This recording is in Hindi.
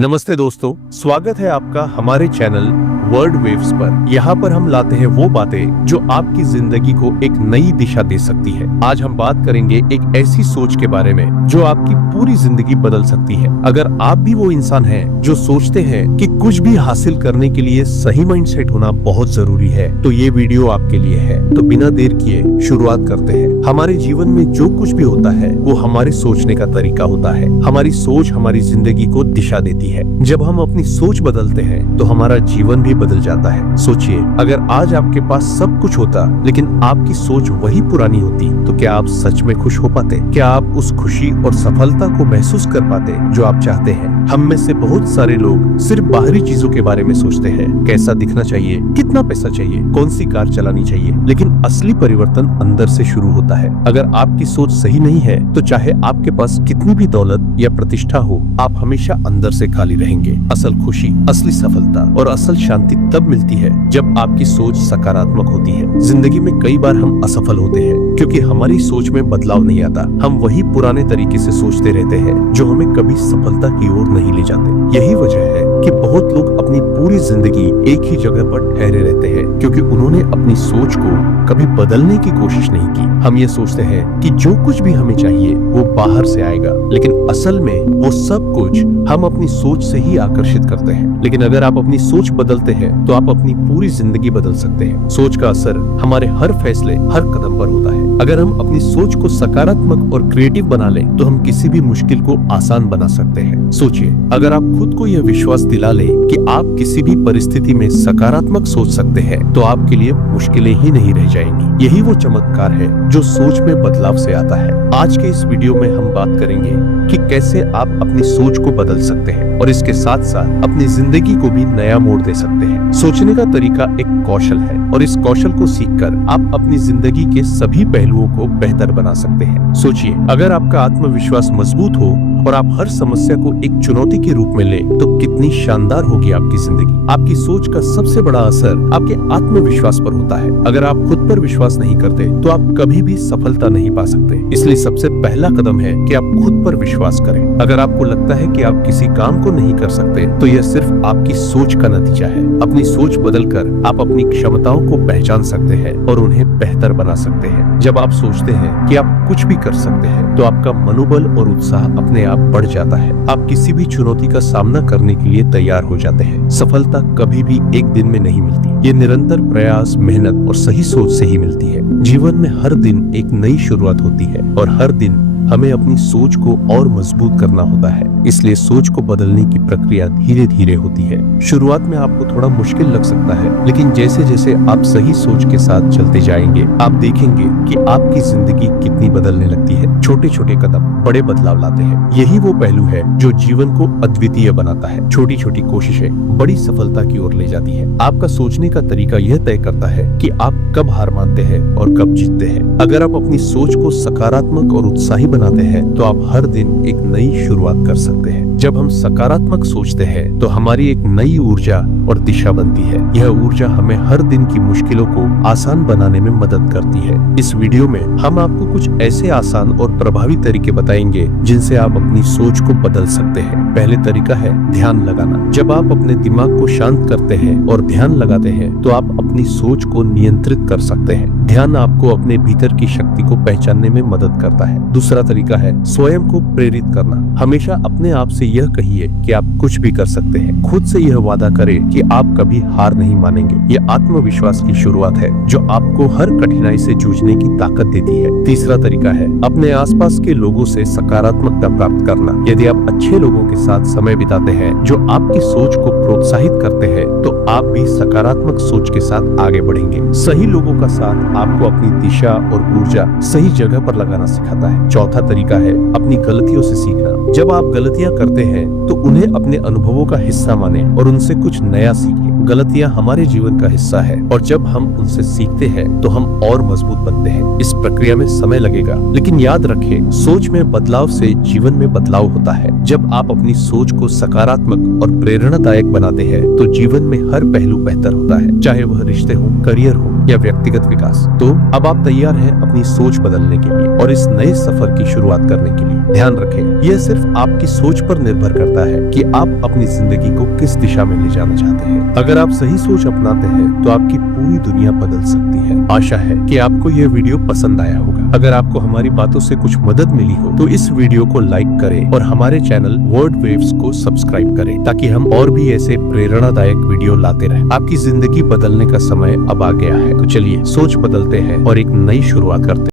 नमस्ते दोस्तों, स्वागत है आपका हमारे चैनल वर्ड वेव्स पर। यहाँ पर हम लाते हैं वो बातें जो आपकी जिंदगी को एक नई दिशा दे सकती है। आज हम बात करेंगे एक ऐसी सोच के बारे में जो आपकी पूरी जिंदगी बदल सकती है। अगर आप भी वो इंसान हैं जो सोचते हैं कि कुछ भी हासिल करने के लिए सही माइंडसेट होना बहुत जरूरी है, तो ये वीडियो आपके लिए है। तो बिना देर किए शुरुआत करते हैं। हमारे जीवन में जो कुछ भी होता है वो हमारे सोचने का तरीका होता है। हमारी सोच हमारी जिंदगी को दिशा देती है। जब हम अपनी सोच बदलते हैं तो हमारा जीवन भी बदल जाता है। सोचिए, अगर आज आपके पास सब कुछ होता लेकिन आपकी सोच वही पुरानी होती, तो क्या आप सच में खुश हो पाते? क्या आप उस खुशी और सफलता को महसूस कर पाते जो आप चाहते हैं? हम में से बहुत सारे लोग सिर्फ बाहरी चीजों के बारे में सोचते हैं, कैसा दिखना चाहिए, कितना पैसा चाहिए, कौन सी कार चलानी चाहिए, लेकिन असली परिवर्तन अंदर से शुरू होता है। अगर आपकी सोच सही नहीं है तो चाहे आपके पास कितनी भी दौलत या प्रतिष्ठा हो, आप हमेशा अंदर से खाली रहेंगे। असल खुशी, असली सफलता और असल शांति तब मिलती है जब आपकी सोच सकारात्मक होती है। जिंदगी में कई बार हम असफल होते हैं क्योंकि हमारी सोच में बदलाव नहीं आता। हम वही पुराने तरीके से सोचते रहते हैं जो हमें कभी सफलता की ओर नहीं ले जाते। यही वजह है कि बहुत लोग अपनी पूरी जिंदगी एक ही जगह पर ठहरे रहते हैं क्योंकि उन्होंने अपनी सोच को कभी बदलने की कोशिश नहीं की। हम ये सोचते हैं कि जो कुछ भी हमें चाहिए वो बाहर से आएगा, लेकिन असल में वो सब कुछ हम अपनी सोच से ही आकर्षित करते हैं। लेकिन अगर आप अपनी सोच बदलते हैं तो आप अपनी पूरी जिंदगी बदल सकते हैं। सोच का असर हमारे हर फैसले, हर कदम पर होता है। अगर हम अपनी सोच को सकारात्मक और क्रिएटिव बना लें तो हम किसी भी मुश्किल को आसान बना सकते हैं। सोचिए, अगर आप खुद को यह विश्वास दिला लें कि आप किसी भी परिस्थिति में सकारात्मक सोच सकते हैं, तो आपके लिए मुश्किलें ही नहीं रह जाएंगी। यही वो चमत्कार है जो सोच में बदलाव से आता है। आज के इस वीडियो में हम बात करेंगे कि कैसे आप अपनी सोच को बदल सकते हैं और इसके साथ साथ अपनी जिंदगी को भी नया मोड़ दे सकते हैं। सोचने का तरीका एक कौशल है और इस कौशल को सीखकर आप अपनी जिंदगी के सभी पहलुओं को बेहतर बना सकते हैं। सोचिए, अगर आपका आत्मविश्वास मजबूत हो और आप हर समस्या को एक चुनौती के रूप में लें, तो कितनी शानदार होगी आपकी जिंदगी। आपकी सोच का सबसे बड़ा असर आपके आत्मविश्वास पर होता है। अगर आप खुद पर विश्वास नहीं करते तो आप कभी भी सफलता नहीं पा सकते। इसलिए सबसे पहला कदम है कि आप खुद पर विश्वास करें। अगर आपको लगता है कि आप किसी काम को नहीं कर सकते, तो यह सिर्फ आपकी सोच का नतीजा है। अपनी सोच बदलकर आप अपनी क्षमताओं को पहचान सकते हैं और उन्हें बेहतर बना सकते हैं। जब आप सोचते हैं कि आप कुछ भी कर सकते हैं, तो आपका मनोबल और उत्साह अपने आप बढ़ जाता है। आप किसी भी चुनौती का सामना करने के लिए तैयार हो जाते हैं। सफलता कभी भी एक दिन में नहीं मिलती। ये निरंतर प्रयास, मेहनत और सही सोच से ही मिलती है। जीवन में हर दिन एक नई शुरुआत होती है और हर दिन हमें अपनी सोच को और मजबूत करना होता है। इसलिए सोच को बदलने की प्रक्रिया धीरे धीरे होती है। शुरुआत में आपको थोड़ा मुश्किल लग सकता है, लेकिन जैसे जैसे आप सही सोच के साथ चलते जाएंगे, आप देखेंगे कि आपकी जिंदगी कितनी बदलने लगती है। छोटे छोटे कदम बड़े बदलाव लाते हैं। यही वो पहलू है जो जीवन को अद्वितीय बनाता है। छोटी छोटी कोशिशें बड़ी सफलता की ओर ले जाती है। आपका सोचने का तरीका यह तय करता है कि आप कब हार मानते हैं और कब जीतते हैं। अगर आप अपनी सोच को सकारात्मक और उत्साही बनाते हैं, तो आप हर दिन एक नई शुरुआत कर सकते हैं। जब हम सकारात्मक सोचते हैं तो हमारी एक नई ऊर्जा और दिशा बनती है। यह ऊर्जा हमें हर दिन की मुश्किलों को आसान बनाने में मदद करती है। इस वीडियो में हम आपको कुछ ऐसे आसान और प्रभावी तरीके बताएंगे जिनसे आप अपनी सोच को बदल सकते हैं। पहले तरीका है ध्यान लगाना। जब आप अपने दिमाग को शांत करते हैं और ध्यान लगाते हैं, तो आप अपनी सोच को नियंत्रित कर सकते हैं। ध्यान आपको अपने भीतर की शक्ति को पहचानने में मदद करता है। दूसरा तरीका है स्वयं को प्रेरित करना। हमेशा अपने आप से यह कहिए कि आप कुछ भी कर सकते हैं। खुद से यह वादा करें कि आप कभी हार नहीं मानेंगे। यह आत्मविश्वास की शुरुआत है जो आपको हर कठिनाई से जूझने की ताकत देती है। तीसरा तरीका है अपने आसपास के लोगों से सकारात्मकता प्राप्त करना। यदि आप अच्छे लोगों के साथ समय बिताते हैं जो आपकी सोच को प्रोत्साहित करते हैं, तो आप भी सकारात्मक सोच के साथ आगे बढ़ेंगे। सही लोगों का साथ आपको अपनी दिशा और ऊर्जा सही जगह पर लगाना सिखाता है। चौथा तरीका है अपनी गलतियों से सीखना। जब आप गलतियां करते हैं तो उन्हें अपने अनुभवों का हिस्सा माने और उनसे कुछ नया सीखें। गलतियां हमारे जीवन का हिस्सा है और जब हम उनसे सीखते हैं तो हम और मजबूत बनते हैं। इस प्रक्रिया में समय लगेगा, लेकिन याद रखें, सोच में बदलाव से जीवन में बदलाव होता है। जब आप अपनी सोच को सकारात्मक और प्रेरणादायक बनाते हैं तो जीवन में हर पहलू बेहतर होता है, चाहे वह रिश्ते हो, करियर हो या व्यक्तिगत विकास। तो अब आप तैयार हैं अपनी सोच बदलने के लिए और इस नए सफर की शुरुआत करने के लिए। ध्यान रखें, यह सिर्फ आपकी सोच पर निर्भर करता है कि आप अपनी जिंदगी को किस दिशा में ले जाना चाहते हैं। अगर आप सही सोच अपनाते हैं तो आपकी पूरी दुनिया बदल सकती है। आशा है कि आपको यह वीडियो पसंद आया होगा। अगर आपको हमारी बातों से कुछ मदद मिली हो तो इस वीडियो को लाइक करें और हमारे चैनल वर्ड वेव्स को सब्सक्राइब करें, ताकि हम और भी ऐसे प्रेरणादायक वीडियो लाते रहें। आपकी जिंदगी बदलने का समय अब आ गया है, तो चलिए सोच बदलते हैं और एक नई शुरुआत करते हैं।